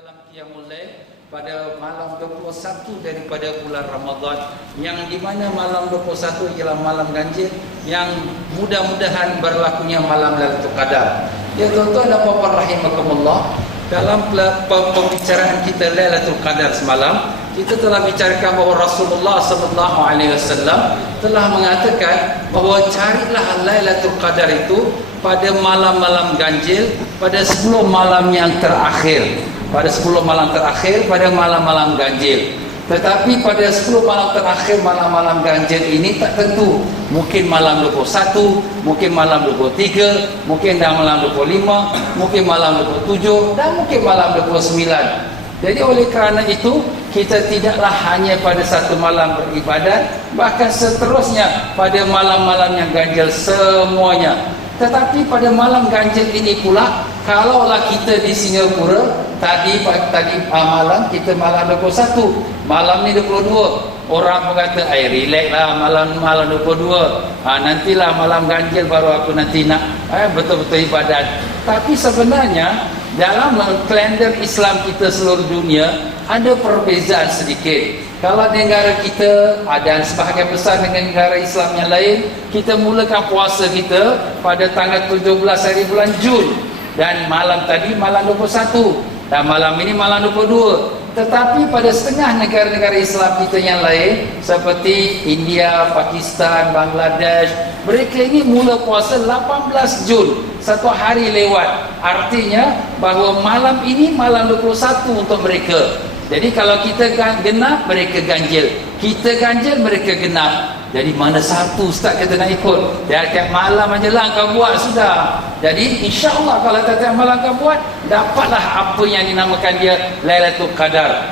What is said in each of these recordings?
dalam Qiyamul Lail pada malam 21 daripada bulan Ramadan yang di mana malam 21 ialah malam ganjil yang mudah-mudahan berlakunya malam Lailatul Qadar. Ya tuan-tuan dan puan-puan rahimakumullah, dalam pembicaraan kita Lailatul Qadar semalam, kita telah bicarakan bahawa Rasulullah sallallahu alaihi wasallam telah mengatakan bahawa carilah Lailatul Qadar itu pada malam-malam ganjil pada 10 malam yang terakhir pada 10 malam terakhir pada malam-malam ganjil. Tetapi pada 10 malam terakhir malam-malam ganjil ini tak tentu. Mungkin malam 21 mungkin malam 23 mungkin dalam malam 25 mungkin malam 27 dan mungkin malam 29 jadi oleh kerana itu kita tidaklah hanya pada satu malam beribadat bahkan seterusnya pada malam-malam yang ganjil semuanya. Tetapi pada malam ganjil ini pula kalaulah kita di Singapura tadi tadi uh, malam kita malam 21 malam ni 22 orang pun kata ay relax lah malam malam 22 ha, nantilah malam ganjil baru aku nanti nak eh, betul-betul ibadat. Tapi sebenarnya dalam kalender Islam kita seluruh dunia ada perbezaan sedikit. Kalau negara kita ada sebahagian besar dengan negara Islam yang lain, kita mulakan puasa kita pada tanggal 17 hari bulan Jun. Dan malam tadi malam 21 dan malam ini malam 22. Tetapi pada setengah negara-negara Islam kita yang lain seperti India, Pakistan, Bangladesh, mereka ini mula puasa 18 Jun, satu hari lewat. Artinya bahawa malam ini malam 21 untuk mereka. Jadi kalau kita genap, mereka ganjil. Kita ganjil, mereka genap. Jadi mana satu Ustaz kita nak ikut? Dia tiap malam aja lah kau buat sudah. Jadi insya Allah kalau tiap malam kau buat, dapatlah apa yang dinamakan dia Lailatul Qadar.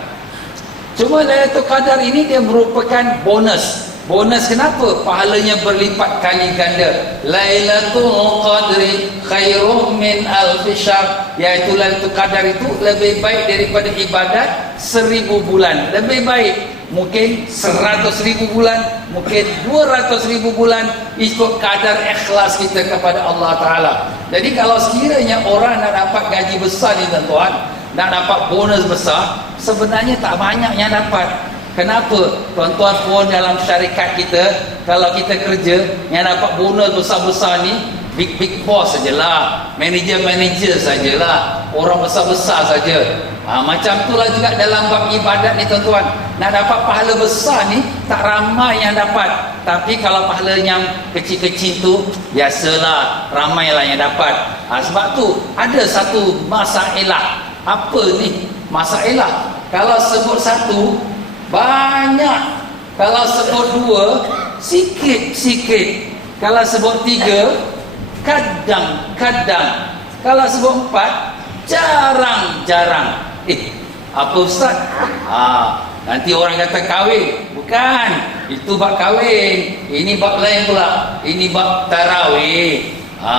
Cuma Lailatul Qadar ini dia merupakan bonus. Bonus kenapa? Pahalanya berlipat kali ganda. Lailatul Qadri khairum min alf syahr. Iaitu Lailatul Qadar itu lebih baik daripada ibadat seribu bulan. Lebih baik. Mungkin seratus ribu bulan, mungkin dua ratus ribu bulan ikut kadar ikhlas kita kepada Allah Ta'ala. Jadi kalau sekiranya orang nak dapat gaji besar ni tuan-tuan, nak dapat bonus besar, sebenarnya tak banyak yang dapat. Kenapa? Tuan-tuan pun dalam syarikat kita, kalau kita kerja, yang dapat bonus besar-besar ni, big big boss sajalah, manager-manager sajalah, orang besar-besar saja. Ha, macam itulah juga dalam bab ibadat ni tuan-tuan. Nak dapat pahala besar ni, tak ramai yang dapat. Tapi kalau pahala yang kecil-kecil tu, biasalah, ramailah yang dapat. Ha, sebab tu, ada satu masalah. Apa ni? Masalah. Kalau sebut satu, banyak kalau sebut dua sikit-sikit kalau sebut tiga kadang-kadang kalau sebut empat jarang-jarang eh apa ustaz? Ha, nanti orang kata kahwin. Bukan. Itu bab kahwin. Ini bab lain pula. Ini bab tarawih. Ha,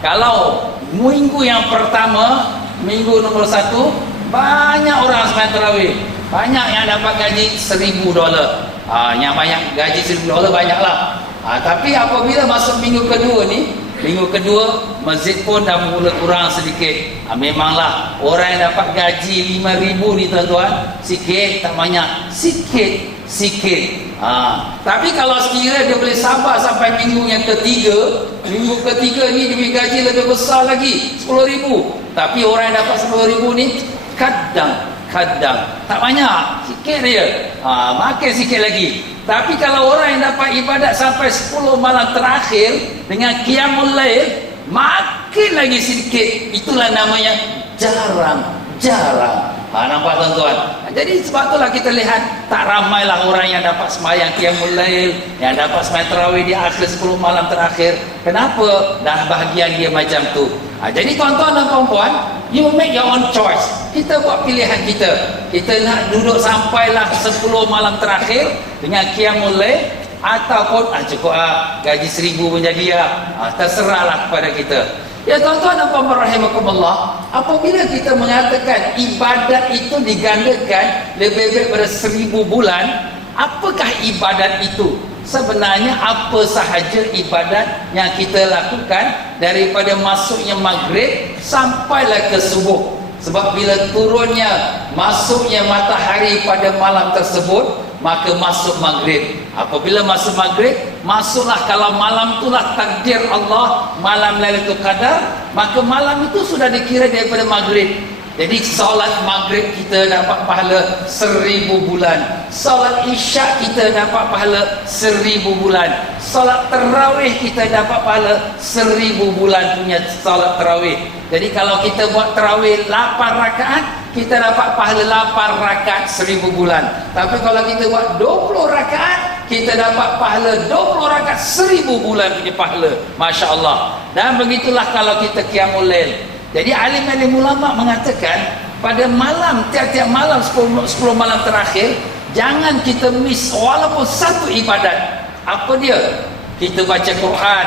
kalau minggu yang pertama minggu nombor satu banyak orang sembahyang tarawih. Banyak yang dapat gaji seribu dolar. Ha, yang banyak gaji seribu dolar banyaklah. Ha, tapi apabila masuk minggu kedua ni minggu kedua masjid pun dah mula kurang sedikit. Ha, memanglah orang yang dapat gaji lima ribu ni tuan-tuan sikit tak banyak. Sikit sikit. Ha, tapi kalau sekiranya dia boleh sabar sampai minggu yang ketiga minggu ketiga ni punya gaji lebih besar lagi sepuluh ribu. Tapi orang yang dapat sepuluh ribu ni kadang kadang tak banyak. Sikit dia. Ha, makin sikit lagi tapi kalau orang yang dapat ibadat sampai 10 malam terakhir dengan qiyamul lail makin lagi sedikit. Itulah namanya jarang jarang. Ha, nampak tuan-tuan? Ha, jadi sebab itulah kita lihat tak ramailah orang yang dapat semayang qiyamul lail yang dapat semayang terawih di akhir 10 malam terakhir. Kenapa? Dah bahagian dia macam tu ha, jadi tuan-tuan dan puan-puan you make your own choice. Kita buat pilihan kita. Kita nak duduk sampailah 10 malam terakhir dengan qiyamul lail ataupun ah, cukup ah, gaji seribu pun jadi ah. ah terserahlah kepada kita. Ya tuan-tuan dan puan-puan rahimakumullah apabila kita mengatakan ibadat itu digandakan lebih baik pada seribu bulan apakah ibadat itu sebenarnya apa sahaja ibadat yang kita lakukan daripada masuknya maghrib sampailah ke subuh. Sebab bila turunnya masuknya matahari pada malam tersebut maka masuk maghrib. Apabila masuk maghrib masuklah. Kalau malam itulah takdir Allah malam Lailatul Qadar maka malam itu sudah dikira daripada maghrib jadi solat maghrib kita dapat pahala seribu bulan. Solat isyak kita dapat pahala seribu bulan. Solat terawih kita dapat pahala seribu bulan punya solat terawih. Jadi kalau kita buat terawih 8 rakaat, kita dapat pahala 8 rakaat seribu bulan. Tapi kalau kita buat 20 rakaat, kita dapat pahala 20 rakaat seribu bulan punya pahala. Masya Allah. Dan begitulah kalau kita qiyamul lail. Jadi alim-alim ulama mengatakan pada malam tiap-tiap malam 10, 10 malam terakhir jangan kita miss walaupun satu ibadat. Apa dia? Kita baca Quran,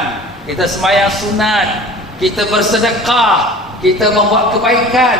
kita sembahyang sunat, kita bersedekah, kita membuat kebaikan.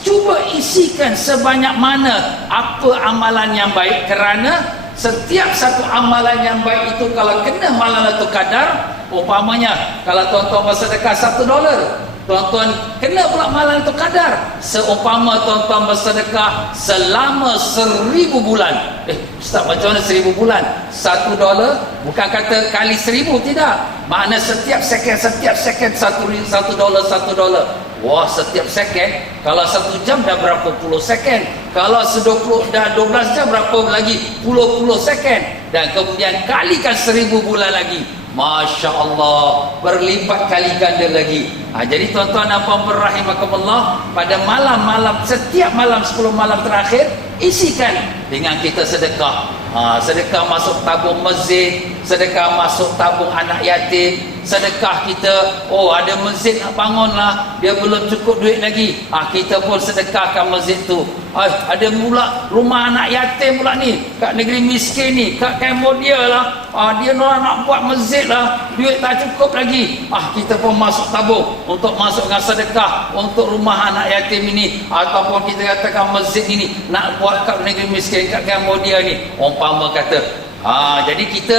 Cuba isikan sebanyak mana apa amalan yang baik kerana setiap satu amalan yang baik itu kalau kena malam itu kadar umpamanya kalau tuan-tuan bersedekah satu dolar Tuan-tuan kena pula malam itu kadar. Seumpama tuan-tuan bersedekah Selama seribu bulan. Eh Ustaz macam mana seribu bulan? Satu dolar? Bukan kata kali seribu Tidak. Makna setiap second Setiap second Satu, satu dolar Satu dolar. Wah setiap second Kalau satu jam dah berapa puluh second Kalau sedua puluh Dah dua belas jam berapa lagi? Puluh-puluh second Dan kemudian kalikan seribu bulan lagi Masya Allah Berlipat kali ganda lagi. Ha, Jadi tuan-tuan dan puan-puan rahimakumullah Pada malam-malam Setiap malam 10 malam terakhir Isikan dengan kita sedekah. Ha, Sedekah masuk tabung masjid Sedekah masuk tabung anak yatim sedekah kita oh ada masjid nak bangun lah dia belum cukup duit lagi. Ah kita pun sedekahkan masjid tu. Ah, ada pula rumah anak yatim pula ni kat negeri miskin ni kat Cambodia lah. Ah, dia nak, nak buat masjid lah duit tak cukup lagi. Ah kita pun masuk tabung untuk masukkan sedekah untuk rumah anak yatim ini. Ataupun kita katakan masjid ini nak buat kat negeri miskin kat Cambodia ni. Umpama kata ah, jadi kita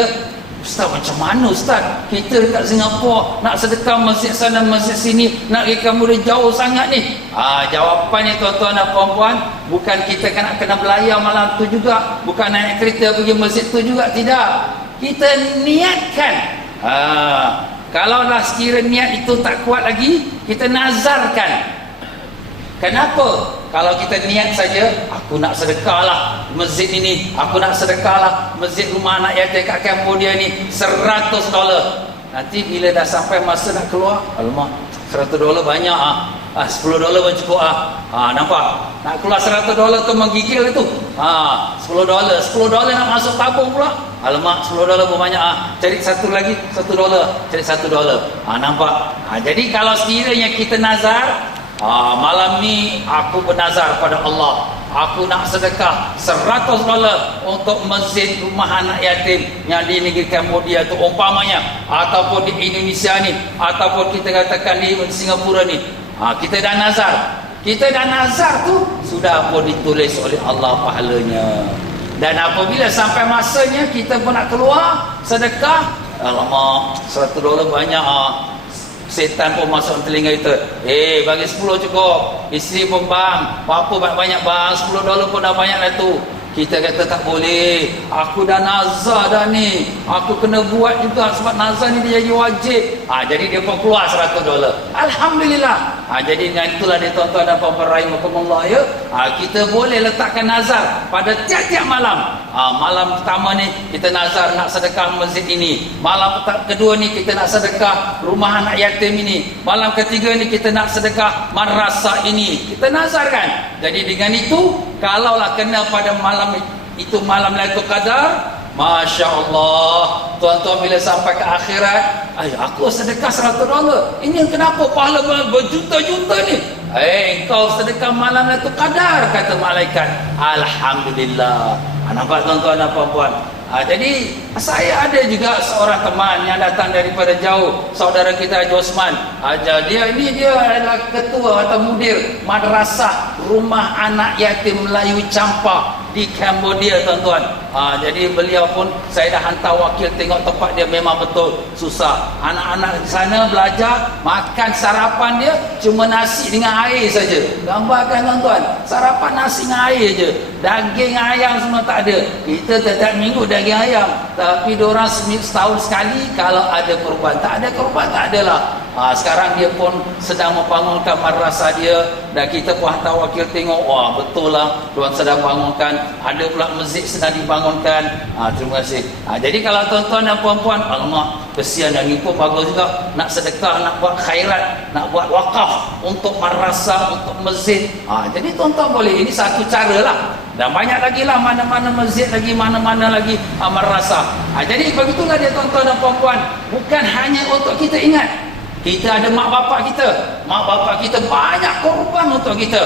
Ustaz macam mana Ustaz? Kita dekat Singapura nak sedekah masjid sana masjid sini nak pergi kamu jauh sangat ni. Ah jawapannya tuan-tuan dan puan-puan bukan kita kena kena belayar malam tu juga, bukan naik kereta pergi masjid tu juga tidak. Kita niatkan. Ah kalau lah sekira niat itu tak kuat lagi, kita nazarkan Kenapa? Kalau kita niat saja, aku nak sedekah lah masjid ini, aku nak sedekah lah masjid rumah anak yatim kat Cambodia ni 100 dolar. Nanti bila dah sampai masa nak keluar, alamak, 100 dolar banyak ah. Ah 10 dolar pun cukup ah. Ah nampak? Nak keluar 100 dolar tu menggigil itu. Ah 10 dolar, 10 dolar nak masuk tabung pula. Alamak 10 dolar pun banyak ah. Cari satu lagi 1 dolar, cari 1 dolar. Ah nampak? Ah jadi kalau sekiranya kita nazar Ah, malam ni aku bernazar pada Allah Aku nak sedekah 100 dolar untuk masjid rumah anak yatim yang di negeri Cambodia tu umpamanya ataupun di Indonesia ni ataupun kita katakan di Singapura ni. Ha, kita dah nazar. Kita dah nazar tu sudah pun ditulis oleh Allah pahalanya. Dan apabila sampai masanya kita pun nak keluar sedekah, alamak 100 dolar banyak ah setan pun masuk telinga kita eh bagi 10 cukup. Isteri pun bang. Apa banyak-banyak bang? 10 dolar pun dah banyak lah tu kita kata tak boleh. Aku dah nazar dah ni. Aku kena buat juga sebab nazar ni dia jadi wajib. Ha, jadi dia pun keluar 100 dolar. Alhamdulillah. Ha, jadi dengan itulah dia tuan-tuan dan puan-puan rahimahkumullah ya. Ha, kita boleh letakkan nazar pada tiap-tiap malam. Ha, malam pertama ni kita nazar nak sedekah masjid ini. Malam kedua ni kita nak sedekah rumah anak yatim ini. Malam ketiga ni kita nak sedekah madrasah ini. Kita nazarkan. Jadi dengan itu kalaulah kena pada malam itu malam Lailatul Qadar Masya Allah Tuan-tuan bila sampai ke akhirat Ay, Aku sedekah 100 dolar. Ini kenapa pahala berjuta-juta ni? Eh, kau sedekah malam itu kadar Kata malaikat. Alhamdulillah. Ha, Nampak tuan-tuan dan puan-puan ha, Jadi saya ada juga seorang teman Yang datang daripada jauh. Saudara kita Haji Osman. Ha, Dia ini dia adalah ketua atau mudir Madrasah Rumah Anak Yatim Melayu Campak di Cambodia tuan-tuan. Ha, jadi beliau pun saya dah hantar wakil tengok tempat dia memang betul susah. Anak-anak di sana belajar makan sarapan dia cuma nasi dengan air saja. Gambarkan tuan-tuan, sarapan nasi dengan air je. Daging ayam semua tak ada. Kita setiap minggu daging ayam. Tapi orang setahun sekali kalau ada korban. Tak ada korban, tak adalah. Ha, sekarang dia pun sedang membangunkan madrasah dia dan kita pun hantar wakil tengok wah betul lah tuan sedang bangunkan. Ada pula masjid sedang dibangunkan. Ha, terima kasih. Ha, jadi kalau tuan-tuan dan puan-puan alamak kesian dan ni pun bagus juga. Nak sedekah nak buat khairat nak buat wakaf untuk madrasah untuk masjid. Ha, jadi tuan-tuan boleh. Ini satu cara lah. Dan banyak lagi lah mana-mana masjid lagi mana-mana lagi ha, madrasah. Ha, jadi begitulah dia tuan-tuan dan puan-puan. Bukan hanya untuk kita ingat kita ada mak bapak kita. Mak bapak kita banyak korban untuk kita.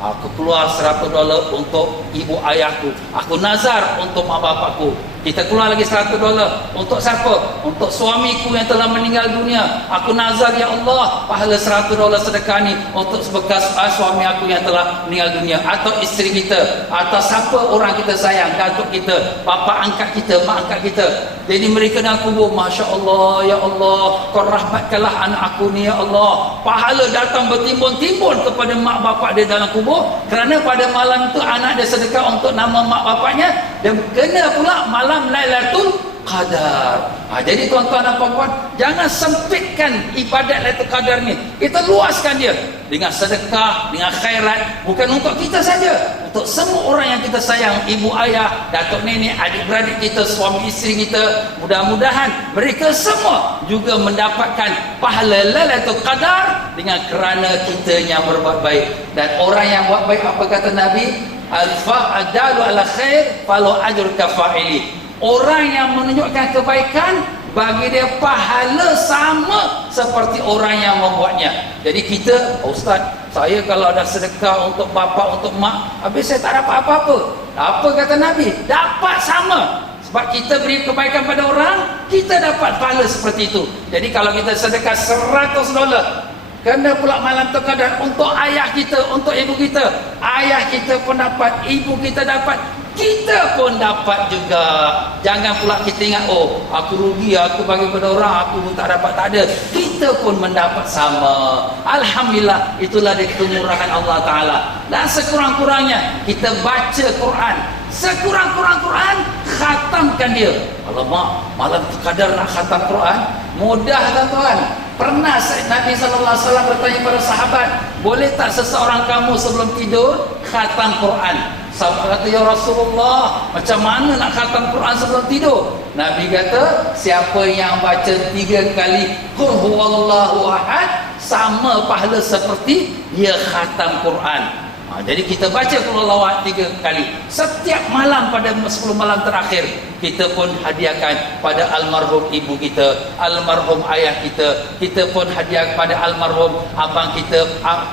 Aku keluar 100 dolar untuk ibu ayahku. Aku nazar untuk mak bapakku. Kita keluar lagi 100 dolar. Untuk siapa? Untuk suamiku yang telah meninggal dunia. Aku nazar, Ya Allah, pahala 100 dolar sedekah ni untuk sebekas uh, suami aku yang telah meninggal dunia. Atau isteri kita. Atau siapa orang kita sayang. Datuk kita. Bapa angkat kita. Mak angkat kita. Jadi mereka nak kubur. Masya Allah, Ya Allah. Kau rahmatkanlah anak aku ni, Ya Allah. Pahala datang bertimbun-timbun kepada mak bapak dia dalam kubur. Kerana pada malam itu anak dia sedekah untuk nama mak bapaknya. Dan kena pula malam malam Lailatul Qadar. Ha, jadi tuan-tuan dan puan-puan, jangan sempitkan ibadat Lailatul Qadar ni. Kita luaskan dia dengan sedekah, dengan khairat, bukan untuk kita saja, untuk semua orang yang kita sayang, ibu ayah, datuk nenek, adik-beradik kita, suami isteri kita. Mudah-mudahan mereka semua juga mendapatkan pahala Lailatul Qadar dengan kerana kita yang berbuat baik. Dan orang yang buat baik apa kata Nabi? Al-fa'adalu ala khair falau ajur kafa'ili orang yang menunjukkan kebaikan bagi dia pahala sama seperti orang yang membuatnya. Jadi kita oh ustaz saya kalau ada sedekah untuk bapa untuk mak habis saya tak dapat apa-apa. Apa kata Nabi? Dapat sama. Sebab kita beri kebaikan pada orang kita dapat pahala seperti itu. Jadi kalau kita sedekah 100 dolar Kena pula malam terkadang untuk ayah kita, untuk ibu kita. Ayah kita pun dapat, ibu kita dapat kita pun dapat juga. Jangan pula kita ingat oh aku rugi aku bagi pada orang aku pun tak dapat. Tak ada. Kita pun mendapat sama. Alhamdulillah itulah dia kemurahan Allah Ta'ala. Dan sekurang-kurangnya kita baca Quran. Sekurang-kurang Quran khatamkan dia. Alamak malam kadar nak khatam Quran. Mudah tuan-tuan pernah Nabi SAW bertanya kepada sahabat boleh tak seseorang kamu sebelum tidur khatam Quran Sahabat kata, Ya Rasulullah, macam mana nak khatam Quran sebelum tidur? Nabi kata, siapa yang baca tiga kali Qul huwallahu ahad, sama pahala seperti dia khatam Quran. Ha, jadi kita baca Qul tiga kali. Setiap malam pada 10 malam terakhir, kita pun hadiahkan pada almarhum ibu kita, almarhum ayah kita. Kita pun hadiah pada almarhum abang kita,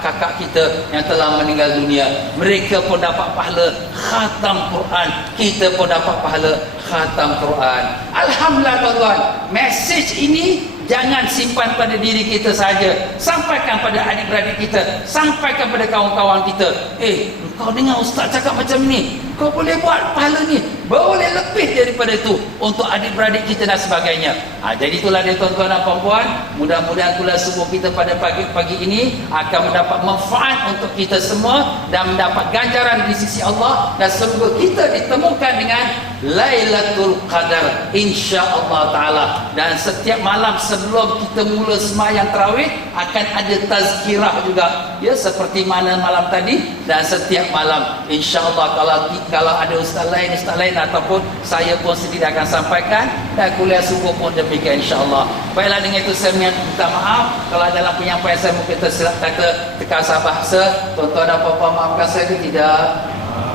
kakak kita yang telah meninggal dunia. Mereka pun dapat pahala khatam Quran. Kita pun dapat pahala khatam Quran. Alhamdulillah tuan-tuan, message ini Jangan simpan pada diri kita saja. Sampaikan pada adik-beradik kita. Sampaikan pada kawan-kawan kita. Eh, kau dengar ustaz cakap macam ni. Kau boleh buat pahala ni. Boleh lebih daripada itu. Untuk adik-beradik kita dan sebagainya. Ha, jadi itulah dia tuan-tuan dan puan-puan. Mudah-mudahan pula semua kita pada pagi-pagi ini akan mendapat manfaat untuk kita semua. Dan mendapat ganjaran di sisi Allah. Dan semoga kita ditemukan dengan Lailatul Qadar insya-Allah taala dan setiap malam sebelum kita mula sembahyang tarawih akan ada tazkirah juga. Ya seperti mana malam tadi dan setiap malam. insya-Allah kalau kalau ada ustaz lain ustaz lain ataupun saya pun sendiri akan sampaikan dan kuliah subuh pun demikian insya-Allah. Baiklah dengan itu saya minta maaf. Kalau dalam penyampaian saya mungkin tersilap kata terkasar bahasa tuan-tuan dan puan-puan maafkan saya tidak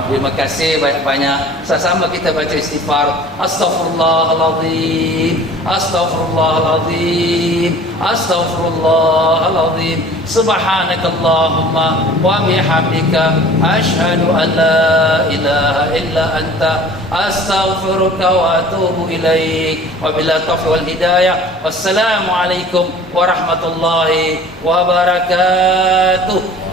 Terima kasih banyak-banyak. Sama-sama kita baca istighfar. Astaghfirullahaladzim. Astaghfirullahaladzim. Astaghfirullahaladzim. Subhanakallahumma wa bihamdika asyhadu an la ilaha illa anta astaghfiruka wa atubu ilaik. Wabillahi taufiq wal hidayah. Wassalamualaikum warahmatullahi wabarakatuh.